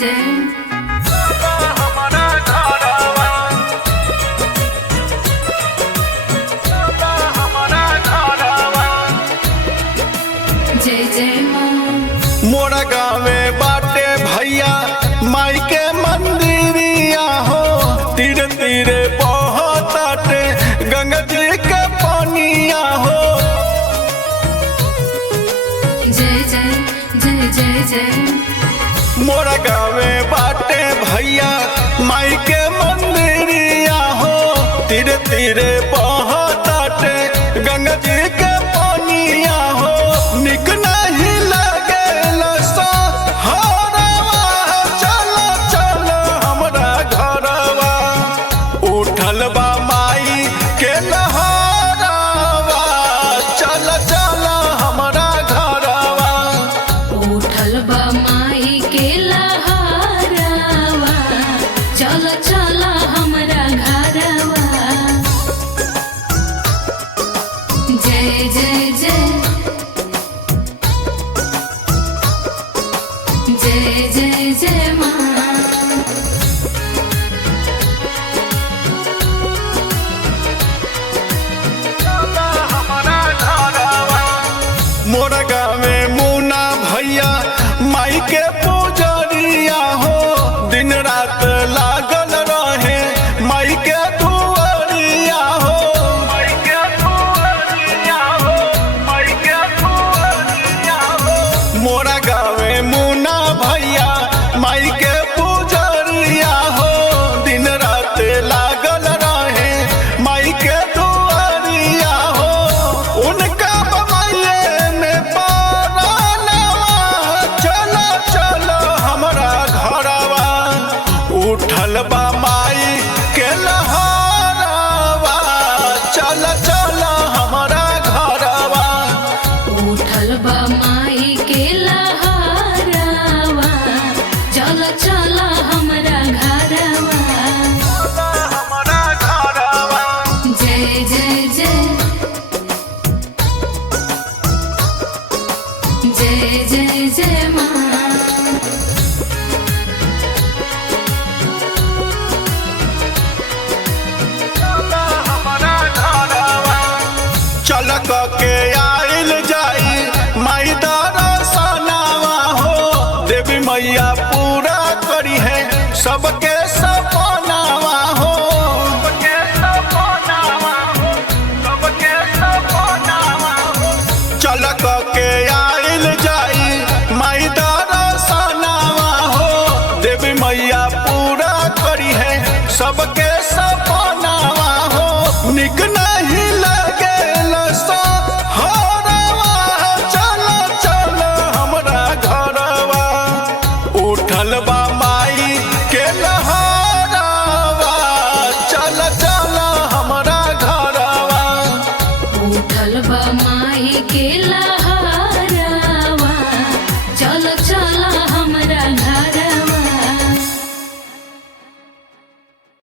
जय जय जय माँ। मोरा गाँवे बाटे भैया माई के मंदिरिया हो, तीरे तीरे बहताटे गंगा जी के पानिया हो। जय जय जय जय जय। मोरा गाँवे बाटे भैया माई के मंदिरिया हो, तीरे तीरे बहताटे गंगा जी के पानिया हो। निक नहीं लगेला सहारवा, चलो चलो हमरा घरवा, उठल बा माई के